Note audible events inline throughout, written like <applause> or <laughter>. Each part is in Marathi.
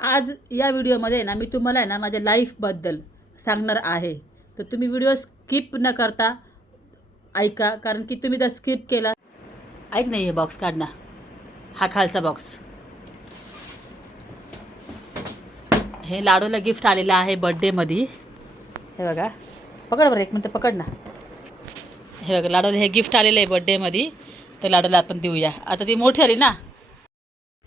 आज या व्हिडिओमध्ये ना मी तुम्हाला आहे ना माझ्या लाईफबद्दल सांगणार आहे. तर तुम्ही व्हिडिओ स्किप न करता ऐका कारण की तुम्ही जर स्किप केला ऐक नाही हे बॉक्स काढ हा खालचा बॉक्स हे लाडूला गिफ्ट आलेलं आहे बड्डेमध्ये हे बघा. पकड बरं एक मिनटं पकड ना. हे बघा लाडूला हे गिफ्ट आलेलं आहे बड्डेमध्ये तर लाडूला आपण देऊया. आता ती मोठी आली ना.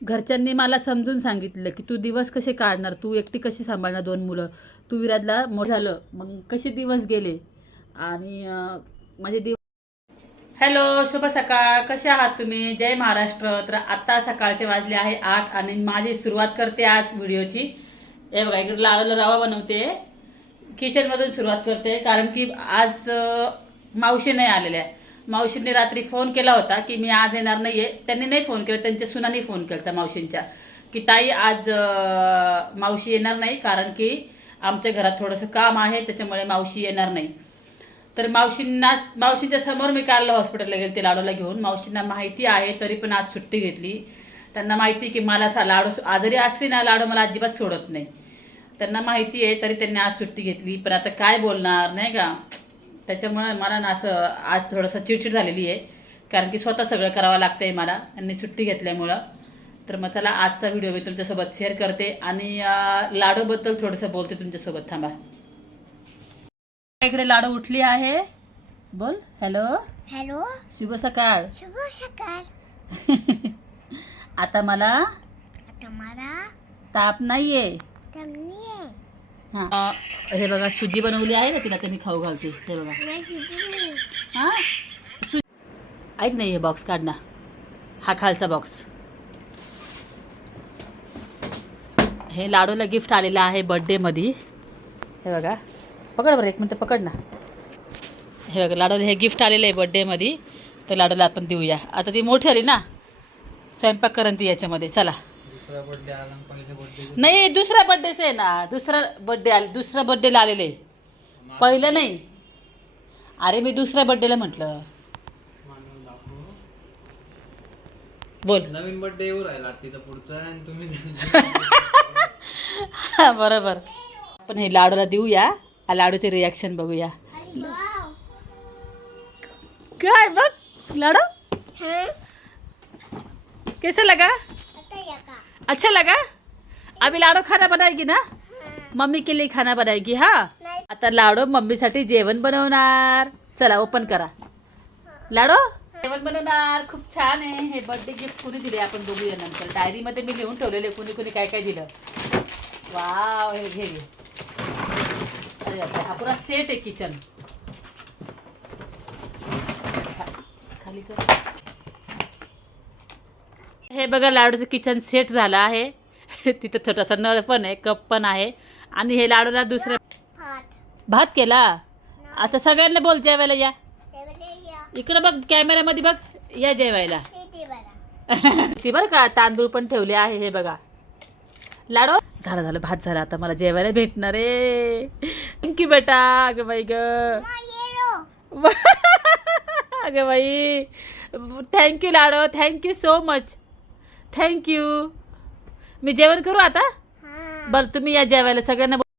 घरच्यांनी मला समजून सांगितलं की तू दिवस कसे काढणार? तू एकटी कशी सांभाळणार दोन मुलं? तू विराजला मोठं झालं मग कसे दिवस गेले? आणि माझे दिवस हॅलो शुभ सकाळ. कसे आहात तुम्ही? जय महाराष्ट्र. तर आत्ता सकाळचे वाजले आहे आठ आणि माझी सुरुवात करते आज व्हिडिओची. हे बघा इकडे लाल रवा बनवते. किचनमधून सुरुवात करते कारण की आज मावशी नाही आलेल्या. आहे मावशींनी रात्री फोन केला होता की मी आज येणार नाही आहे त्यांनी नाही फोन केला त्यांच्या सुनांनी फोन केला होता मावशींच्या. की ताई आज मावशी येणार नाही कारण की आमच्या घरात थोडंसं काम आहे त्याच्यामुळे मावशी येणार नाही. तर मावशींना मावशींच्या समोर मी काल हॉस्पिटलला गेले ते लाडूला घेऊन. मावशींना माहिती आहे तरी पण आज सुट्टी घेतली. त्यांना माहिती की मला सा लाडू आजारी असली ना लाडू मला अजिबात सोडत नाही. त्यांना माहिती आहे तरी त्यांनी आज सुट्टी घेतली. पण आता काय बोलणार नाही का? त्याच्यामुळे मला ना असं आज थोडंसं चिडचिड झालेली आहे. कारण की स्वतः सगळं करावं लागतं आहे मला. त्यांनी सुट्टी घेतल्यामुळं. तर मग चला आजचा व्हिडिओ मी तुमच्यासोबत शेअर करते. आणि लाडूबद्दल थोडंसं बोलते तुमच्यासोबत. थांबा. इकडे लाडू उठली आहे. बोल. हॅलो. हॅलो. शुभ सकाळ. शुभ सकाळ. <laughs> आता मला आता मला ताप नाहीये. हा. हे बघा सुजी बनवली आहे ना तिला तर मी खाऊ घालते. हे बघा. हा? सु ऐक नाही हे बॉक्स काढ ना. हा खालचा बॉक्स हे लाडूला गिफ्ट आलेलं आहे बड्डेमध्ये हे बघा. पकड बरं एक मिनटं पकड ना. हे बघा लाडूला हे गिफ्ट आलेलं आहे बड्डेमध्ये तर लाडूला आपण देऊया. आता ती मोठी आली ना. स्वयंपाक करण ती याच्यामध्ये. चला. दुसरा बर्थडे आला आणि बर्थडे नाही दुसरा बड्डेच आहे ना दुसरा बड्डे आले दुसरा बड्डेला आलेले. पहिलं नाही. अरे मी दुसऱ्या बड्डेला म्हटलं. दाखवू बोल. नवीन बर्थडे येऊ राहिला तिचा पुढचा आणि तुम्ही <laughs> हा, बरोबर. आपण हे लाडूला देऊया. आ लाडूचे रिॲक्शन बघूया. काय बघ लाडू? कैसा लगा अच्छा लगा? अभी लाडू खाना बनाएगी ना? मम्मी के लिए खाना बनाएगी हा? आता लाडू मम्मीसाठी जेवण बनवणार. चला ओपन करा. लाडू? जेवण बनवणार. खूप छान आहे. हे बर्थडे गिफ्ट कुणी दिले आपण बघूया नंतर. डायरीमध्ये मी लिहून ठेवलेले कुणी कुणी काय काय दिलं. वाव हे घे. घे. अरे बापरे, हा पुरा सेट आहे किचन खाली कर. हे बघा लाडूचं किचन सेट झालं आहे. <laughs> तिथं छोटासा नळ पण आहे कप पण आहे. आणि हे लाडूला दुसरं भात. केला? आता सगळ्यांना बोल जेवायला या. इकडं बघ कॅमेऱ्यामध्ये बघ या जेवायला. <laughs> ती बरं का तांदूळ पण ठेवले आहे हे बघा. लाडू? झालं झालं भात झालं. आता मला जेवायला भेटणार आहे. थँक्यू बेटा अगं बाई ग. <laughs> अगं बाई. Thank you laddu. Thank you so much thank you मी जेवण करू आता? हां. बरं तुम्ही या जेवायला सगळ्यांना बोल-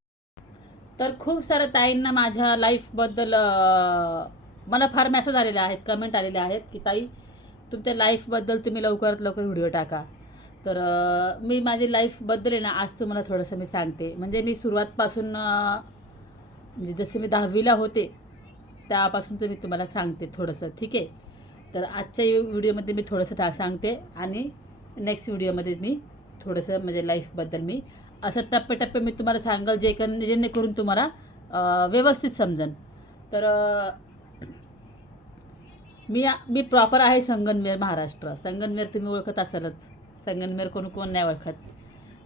तर खूप साऱ्या ताईंना माझ्या लाईफबद्दल मला फार मेसेज आलेले आहेत कमेंट आलेले आहेत की ताई तुमच्या लाईफबद्दल तुम्ही लवकरात लवकर व्हिडिओ टाका. तर मी माझी लाईफबद्दल आहे ना आज तुम्हाला थोडंसं मी सांगते. म्हणजे मी सुरुवातपासून म्हणजे जसे मी दहावीला होते त्यापासून तर मी तुम्हाला सांगते थोडंसं ठीक आहे? तर आजच्या व्हिडिओमध्ये मी थोडंसं सांगते आणि नेक्स्ट व्हिडिओमध्ये मी थोडंसं म्हणजे लाईफबद्दल मी असं टप्प्याटप्पे मी तुम्हाला सांगाल जे कर जेणेकरून तुम्हाला व्यवस्थित समजन तर मी मी प्रॉपर आहे संगनमेर महाराष्ट्र. संगनमेर तुम्ही ओळखत असालच. संगनमेर कोण कोण नाही ओळखत.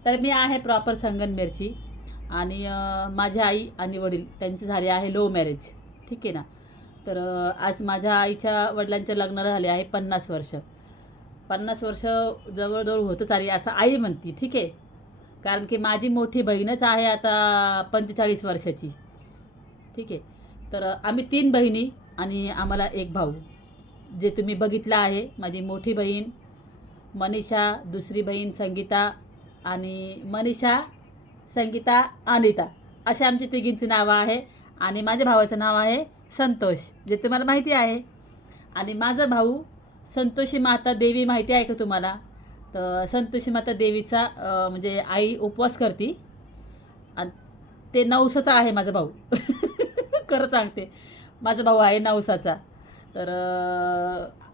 तर मी आहे प्रॉपर संगनमेरची. आणि माझी आई आणि वडील त्यांचे झाले आहे लो मॅरेज ठीक आहे ना? तर आज माझ्या आईच्या वडिलांच्या लग्नाला झाले आहे पन्नास वर्ष. पन्नास वर्ष जवळजवळ होतच आली असं आई म्हणती ठीक आहे. कारण की माझी मोठी बहीणच आहे आता पंचेचाळीस वर्षाची. ठीक आहे. तर आम्ही तीन बहिणी आणि आम्हाला एक भाऊ. जे तुम्ही बघितलं आहे माझी मोठी बहीण मनीषा दुसरी बहीण संगीता आणि मनीषा संगीता अनिता. अशा आमची तिघींची नावं आहे आणि माझ्या भावाचं नाव आहे संतोष जे तुम्हाला माहिती आहे. आणि माझा भाऊ संतोषी माता देवी माहिती आहे का तुम्हाला? तर संतोषी माता देवीचा म्हणजे आई उपवास करते. आणि ते नवसाचा आहे माझा भाऊ. <laughs> खरं सांगते. माझा भाऊ आहे नवसाचा. तर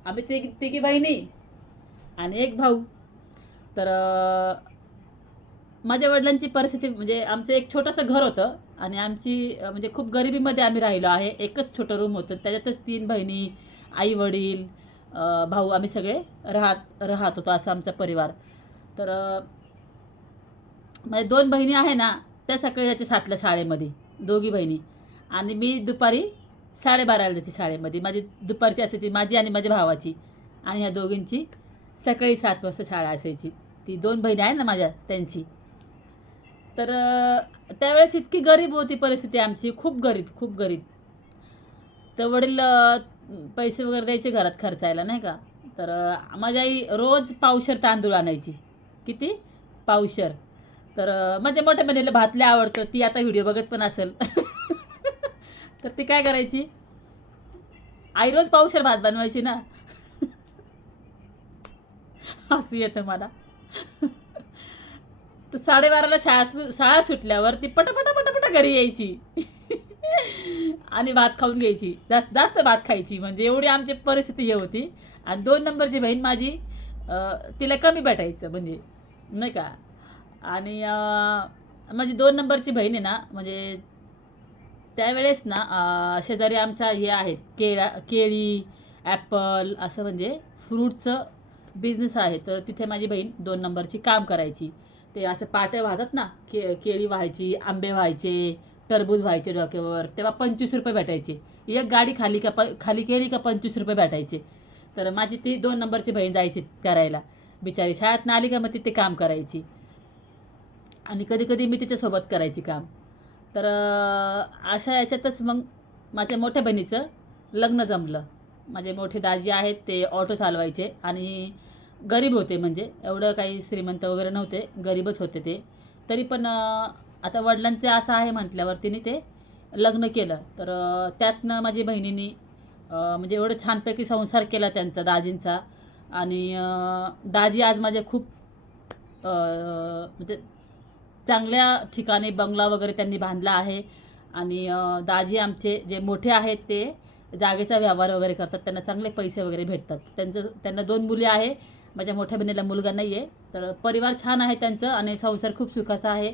आम्ही तिघी तिघी बहिणी आणि एक भाऊ. तर माझ्या वडिलांची परिस्थिती म्हणजे आमचं एक छोटंसं घर होतं आणि आमची म्हणजे खूप गरिबीमध्ये आम्ही राहिलो आहे. एकच छोटं रूम होतं. त्याच्यातच तीन बहिणी आई वडील भाऊ आम्ही सगळे राहत राहत होतो असा आमचा परिवार. तर म्हणजे माझ्या दोन बहिणी आहे ना त्या सकाळी जायच्या सातला शाळेमध्ये दोघी बहिणी. आणि मी दुपारी साडेबाराला जायची शाळेमध्ये. माझी दुपारची असायची माझी आणि माझ्या भावाची. आणि ह्या दोघींची सकाळी सात वाजता शाळा असायची. ती दोन बहिणी आहे ना माझ्या त्यांची. तर त्यावेळेस इतकी गरीब होती परिस्थिती आमची. खूप गरीब खूप गरीब. तर वडील पैसे वगैरे द्यायचे घरात खर्चायला नाही का? तर माझ्या माझी आई रोज पावशर तांदूळ आणायची. किती? पावशर. तर माझ्या म्हणजे मोठ्या बहिणीला भातले आवडतं ती आता व्हिडिओ बघत पण असेल. <laughs> तर ती काय करायची? आई रोज पावशर भात बनवायची ना? <laughs> असं येतं मला. <laughs> तर साडेबाराला शाळा शाळा सुटल्यावर ती पटापटा पटापटा घरी यायची. आणि भात खाऊन घ्यायची. जास्त जास्त भात खायची. म्हणजे एवढी आमची परिस्थिती हे होती. आणि दोन नंबरची बहीण माझी तिला कमी भेटायचं म्हणजे नाही का? आणि माझी दोन नंबरची बहीण आहे ना म्हणजे त्यावेळेस ना शेजारी आमच्या हे आहेत केळा केळी ॲपल असं म्हणजे फ्रूटचं बिझनेस आहे. तर तिथे माझी बहीण दोन नंबरची काम करायची. ते असं पाट्या वाहतात ना के केळी व्हायची आंबे व्हायचे टरबूज व्हायचे डोक्यावर तेव्हा पंचवीस रुपये भेटायचे. एक गाडी खाली का प खाली केली का पंचवीस रुपये भेटायचे. तर माझी ती दोन नंबरची बहीण जायची करायला. बिचारी शाळेत आली का मग ती ते काम करायची. आणि कधी कधी मी तिच्यासोबत करायची काम. तर अशा याच्यातच मग माझ्या मोठ्या बहिणीचं लग्न जमलं. माझे मोठे दाजी आहेत ते ऑटो चालवायचे आणि गरीब होते म्हणजे. एवढं काही श्रीमंत वगैरे नव्हते गरीबच होते ते. तरी पण आता वडिलांचे असं आहे म्हटल्यावर तिने ते लग्न केलं. तर त्यातनं माझी बहिणीने म्हणजे एवढं छानपैकी संसार केला त्यांचा दाजींचा. आणि दाजी आज माझे खूप म्हणजे चांगल्या ठिकाणी बंगला वगैरे त्यांनी बांधला आहे. आणि दाजी आमचे जे मोठे आहेत ते जागेचा व्यवहार वगैरे करतात. त्यांना चांगले पैसे वगैरे भेटतात. त्यांचं त्यांना दोन मुली आहे. माझ्या मोठ्या बहिणीला मुलगा नाही आहे तर परिवार छान आहे त्यांचं आणि संसार खूप सुखाचा आहे.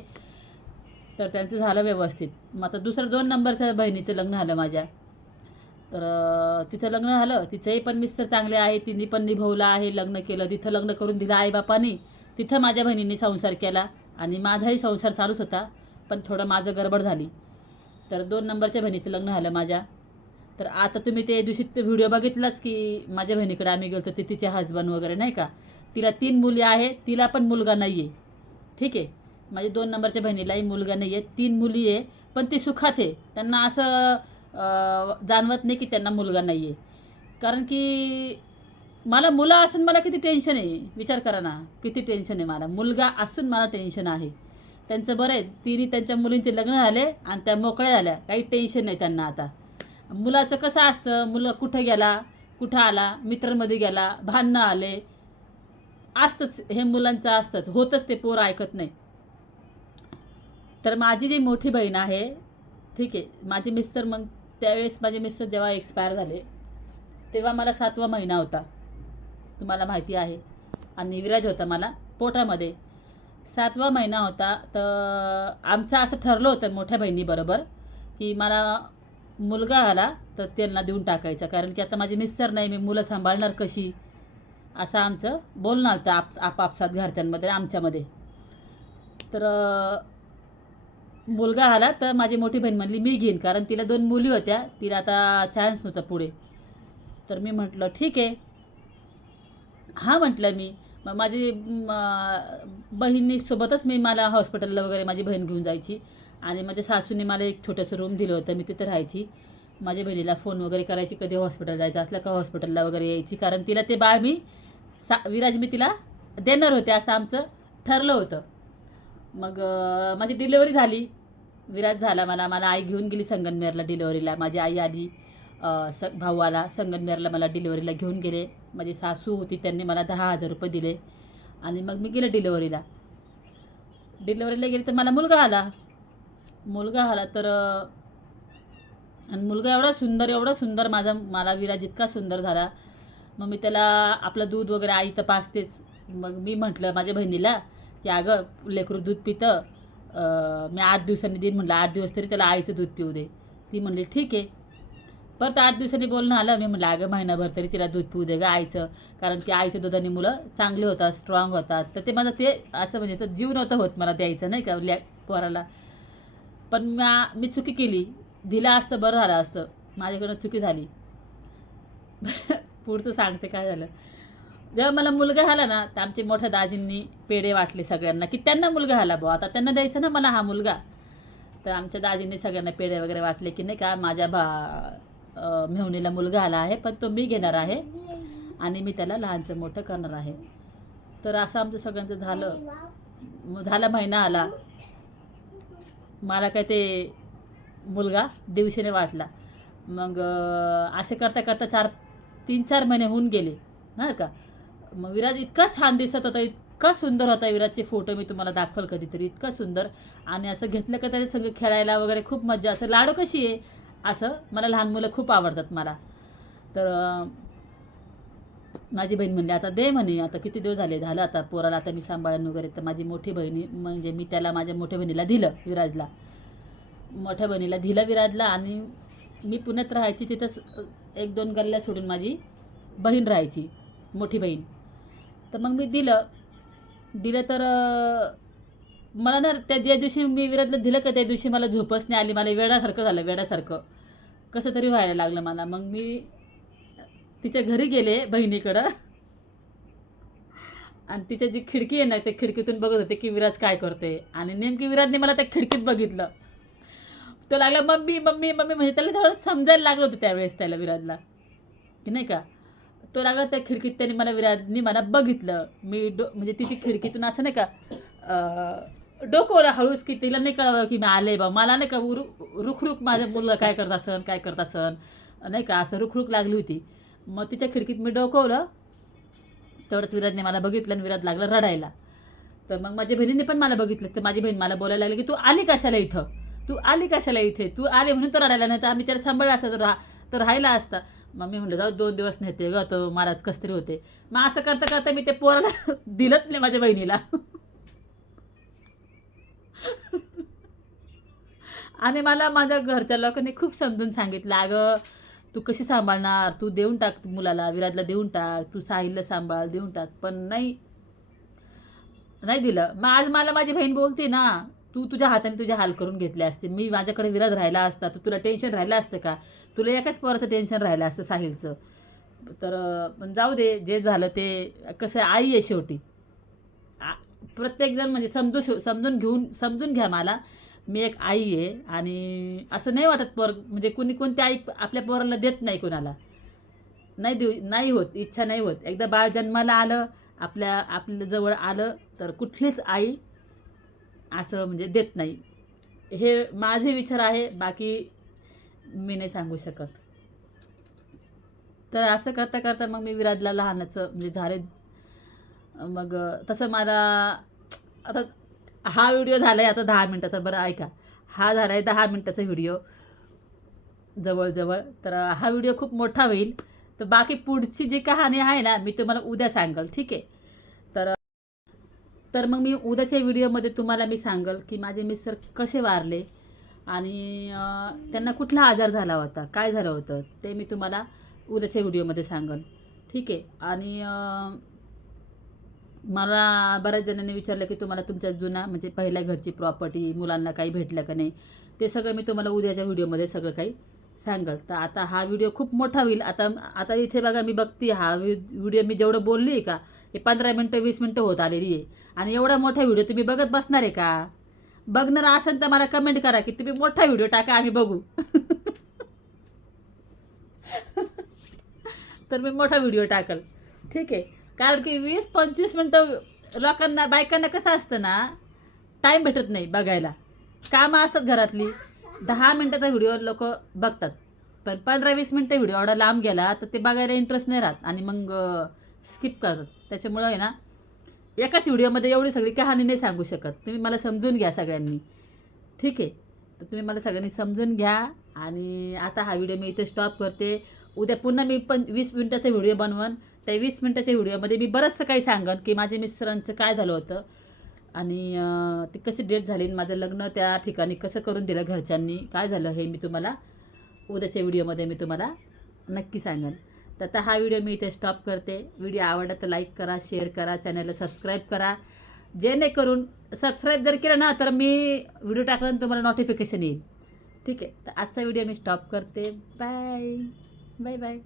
तर त्यांचं झालं व्यवस्थित. मग आता दुसरं दोन नंबरच्या बहिणीचं लग्न झालं माझ्या. तर तिचं लग्न झालं. तिचंही पण मिस्टर चांगले आहे तिने पण निभवलं आहे लग्न केलं. तिथं लग्न करून दिलं आईबापानी. तिथं माझ्या बहिणीने संसार केला आणि माझाही संसार चालूच होता पण थोडं माझं गडबड झाली. तर दोन नंबरच्या बहिणीचं लग्न झालं माझ्या. तर आता तुम्ही ते दिवशी ते व्हिडिओ बघितलाच की माझ्या बहिणीकडे आम्ही गेलो ते तिचे हजबंड वगैरे नाही का? तिला तीन मुली आहे तिला पण मुलगा नाही आहे ठीक आहे? माझ्या दोन नंबरच्या बहिणीलाही मुलगा नाही आहे तीन मुली आहे पण ती सुखात आहे. त्यांना असं जाणवत नाही की त्यांना मुलगा नाही आहे कारण की मला मुलं असून मला किती टेन्शन आहे? विचार करा ना. किती टेन्शन आहे मला. मुलगा असून मला टेन्शन आहे. त्यांचं बरं आहे. तिने त्यांच्या मुलींचे लग्न झाले आणि त्या मोकळ्या झाल्या. काही टेन्शन नाही त्यांना आता. मुलाचं कसं असतं? मुलं कुठं गेला? कुठं आला? मित्रांमध्ये गेला? भांडणं आले? असतंच. हे मुलांचं असतंच. होतच ते पोर ऐकत नाही. तर माझी जी मोठी बहीण आहे ठीक आहे माझे मिस्टर मग त्यावेळेस माझे मिस्टर जेव्हा एक्सपायर झाले तेव्हा मला सातवा महिना होता. तुम्हाला माहिती आहे. आणि विराज होता मला पोटामध्ये. सातवा महिना होता तर आमचं असं ठरलं होतं मोठ्या बहिणीबरोबर की मला मुलगा आला तर त्यांना देऊन टाकायचं. कारण की आता माझे मिस्टर नाही मी मुलं सांभाळणार कशी? असं आमचं बोलणं आलं आप आपापसात घरच्यांमध्ये आमच्यामध्ये. तर मुलगा आला तर माझी मोठी बहीण म्हणली मी घेईन. कारण तिला दोन मुली होत्या तिला आता चान्स नव्हता पुढे. तर मी म्हटलं ठीक आहे. हां म्हटलं मी मग माझी म, बहिणीसोबतच मी मला हॉस्पिटलला वगैरे माझी बहीण घेऊन जायची आणि माझ्या सासूने मला एक छोटंसं रूम दिलं होतं मी तिथे राहायची. माझ्या बहिणीला फोन वगैरे करायची कधी हॉस्पिटल जायचं असलं का हॉस्पिटलला वगैरे यायची. कारण तिला ते बाळ मी सा विराज मी तिला देणार होते असं आमचं ठरलं होतं. मग माझी डिलेवरी झाली. विराज झाला मला. मला आई घेऊन गेली संगनमेरला डिलेवरीला माझी आई आली स भाऊ आला संगनमेरला मला डिलेवरीला घेऊन गेले. माझी सासू होती त्यांनी मला दहा हजार रुपये दिले. आणि मग मी गेले डिलेवरीला डिलेवरीला गेले तर मला मुलगा आला. मुलगा आला तर आणि मुलगा एवढा सुंदर एवढा सुंदर माझा मला विराज इतका सुंदर झाला. मग मी त्याला आपलं दूध वगैरे आई तर मग मी म्हटलं माझ्या बहिणीला की अगं लेकरू दूध पितं. मी आठ दिवसांनी देईन म्हटलं आठ दिवस तरी त्याला आईचं दूध पिऊ दे. ती म्हणली ठीक आहे. परत आठ दिवसांनी बोलणं आलं मी म्हटलं अगं महिनाभर तरी तिला दूध पिऊ दे गं आईचं. कारण की आईच्या दुधाने मुलं चांगली होतात स्ट्रॉंग होतात. तर ते माझं ते असं म्हणजे तर जीव नव्हतं होत मला द्यायचं नाही का लॅ पोराला. पण म्या मी चुकी केली. दिलं असतं बरं झालं असतं. माझ्याकडनं चुकी झाली. <laughs> पुढचं सांगते काय झालं. जेव्हा मला मुलगा झाला ना तर आमची मोठ्या दाजींनी पेढे वाटले सगळ्यांना की त्यांना मुलगा झाला बुवा. आता त्यांना द्यायचं ना मला हा मुलगा. तर आमच्या दाजींनी सगळ्यांना पेढे वगैरे वाटले की नाही का माझ्या भा मेहुणीला मुलगा आला आहे पण तो मी घेणार आहे आणि मी त्याला लहानचं मोठं करणार आहे. तर असं आमचं सगळ्यांचं झालं. मग झाला महिना आला. मला काय ते मुलगा दिवशीने वाटला. मग असे करता करता चार तीन चार महिने होऊन गेले. हां का? मग विराज इतका छान दिसत होता इतका सुंदर होता विराजचे फोटो मी तुम्हाला दाखवल कधीतरी इतका सुंदर. आणि असं घेतलं का त्याच्या सगळं खेळायला वगैरे खूप मज्जा असं लाडू कशी आहे? असं मला लहान मुलं खूप आवडतात मला. तर माझी बहीण म्हणली आता दे म्हणे आता किती दिवस झाले झालं आता पोराला आता मी सांभाळून वगैरे. तर माझी मोठी बहिणी म्हणजे मी त्याला माझ्या मोठ्या बहिणीला दिलं विराजला. मोठ्या बहिणीला दिलं विराजला आणि मी पुण्यात राहायची तिथंच एक दोन गल्ल्या सोडून माझी बहीण राहायची मोठी बहीण. तर मग मी दिलं. दिलं तर मला ना त्या ज्या दिवशी मी विराजला दिलं का त्या दिवशी मला झोपच नाही आली. मला वेडासारखं झालं वेडासारखं कसं तरी व्हायला लागलं मला. मग मी तिच्या घरी गेले बहिणीकडं. आणि तिच्या जी खिडकी आहे ना त्या खिडकीतून बघत होते की विराज काय करते आणि नेमकी विराजने मला त्या खिडकीत बघितलं. तो लागला मम्मी मम्मी मम्मी. म्हणजे त्याला थोडं समजायला लागलं होतं त्यावेळेस त्याला विराजला. की नाही का? तो लागला त्या खिडकीत त्याने मला विराजनी मला बघितलं. मी डो म्हणजे तिची खिडकीतून असं नाही का डोकवलं हळूच की तिला नाही कळलं की मी आले बा. मला नाही का रु रुखरुख माझ्या बोललं काय करत असन काय करत असन. नाही का असं रुखरुख लागली होती. मग तिच्या खिडकीत मी डोकवलं. तेवढंच विराजने मला बघितलं आणि विराज लागला रडायला. तर मग माझ्या बहिणीने पण मला बघितलं. तर माझी बहीण मला बोलायला लागली की तू आली कशाला इथं? तू आली कशाला इथे? तू आली म्हणून तर रडायला नाही तर आम्ही त्याला सांभाळला असता तर राहा तर राहिला असता. मग मी म्हणलं जाऊ दोन दिवस नेते ग तो महाराज कसतरी होते. मग असं करता करता मी ते पोराला <laughs> दिलंच नाही माझ्या बहिणीला. <laughs> आणि मला माझ्या घरच्या लोकांनी खूप समजून सांगितलं अगं तू कशी सांभाळणार? तू देऊन टाक मुलाला विराजला देऊन टाक तू साहिलला सांभाळ देऊन टाक. पण नाही नाही दिलं. मग आज मला माझी बहीण बोलते ना तू तुझ्या हाताने तुझे हाल करून घेतले असते. मी माझ्याकडे विराज राहिला असता तर तुला टेन्शन राहिलं असतं का? तुला एकाच पोराचं टेन्शन राहिलं असतं साहिलचं. तर पण जाऊ दे जे झालं ते कसं आहे, आई आहे शेवटी. आ- प्रत्येकजण म्हणजे समजू शे- समजून घेऊन समजून घ्या मला. मी एक आई आहे आणि असं नाही वाटत पोर म्हणजे कुणी कोणती आई आपल्या पोराला देत नाही कोणाला. नाही देऊ नाही होत इच्छा नाही होत. एकदा बाळ जन्माला आलं आपल्या आपल्या जवळ आलं तर कुठलीच आई असं म्हणजे देत नाही. हे माझे विचार आहे बाकी मी नाही सांगू शकत. तर असं करता करता मग मी विराजला लहानाचं म्हणजे झाले मग तसं मला आता हा व्हिडिओ झाला आहे आता दहा मिनटाचा बरं ऐका. हा झाला आहे दहा मिनटाचा व्हिडिओ जवळजवळ. तर हा व्हिडिओ खूप मोठा होईल. तर बाकी पुढची जी कहाणी आहे ना मी तुम्हाला उद्या सांगेल ठीक आहे? तर मग मी उद्याच्या व्हिडिओमध्ये तुम्हाला मी सांगल की माझे मिस्टर कसे वारले आणि त्यांना कुठला आजार झाला होता काय झालं होतं ते मी तुम्हाला उद्याच्या व्हिडिओमध्ये सांगल. ठीक आहे? आणि मला बऱ्याच जणांनी विचारलं की तुम्हाला तुमच्या जुना म्हणजे पहिल्या घरची प्रॉपर्टी मुलांना काही भेटलं का नाही ते सगळं मी तुम्हाला उद्याच्या व्हिडिओमध्ये सगळं काही सांगल. तर आता हा व्हिडिओ खूप मोठा होईल. आता आता इथे बघा मी बघते हा व्हिडिओ मी जेवढं बोलली आहे का हे पंधरा मिनटं वीस मिनटं होत आलेली आहे. आणि एवढा मोठा व्हिडिओ तुम्ही बघत बसणार आहे का? बघणार असेल तर मला कमेंट करा की तुम्ही मोठा व्हिडिओ टाका आम्ही बघू. <laughs> तर मी मोठा व्हिडिओ टाकल. ठीक आहे. कारण की वीस पंचवीस मिनटं लोकांना बायकांना कसं असतं ना टाईम भेटत नाही बघायला. कामं असतात घरातली. दहा मिनटाचा व्हिडिओ लोक बघतात. पण पंधरा वीस मिनटं व्हिडिओ एवढा लांब गेला तर ते बघायला इंटरेस्ट नाही राहत. आणि मग स्किप करतात. त्याच्यामुळं आहे ना एकाच व्हिडिओमध्ये एवढी सगळी कहाणी नाही सांगू शकत. तुम्ही मला समजून घ्या सगळ्यांनी. ठीक आहे? तर तुम्ही मला सगळ्यांनी समजून घ्या आणि आता हा व्हिडिओ मी इथे स्टॉप करते. उद्या पुन्हा मी पण वीस मिनटाचा व्हिडिओ बनवन. त्या वीस मिनटाच्या व्हिडिओमध्ये मी बरंचसं काही सांगन की माझ्या मिस्टरांचं काय झालं होतं आणि ती कशी डेट झाली माझं लग्न त्या ठिकाणी कसं करून दिलं घरच्यांनी काय झालं हे मी तुम्हाला उद्याच्या व्हिडिओमध्ये मी तुम्हाला नक्की सांगेन. तर आता हा व्हिडिओ मी इथे स्टॉप करते. व्हिडिओ आवडला तर लाईक करा शेअर करा चॅनलला सबस्क्राईब करा. जेणेकरून सबस्क्राईब जर केलं ना तर मी व्हिडिओ टाकल्यानंतर तुम्हाला नोटिफिकेशन येईल. ठीक आहे? तर आजचा व्हिडिओ मी स्टॉप करते. Bye bye bye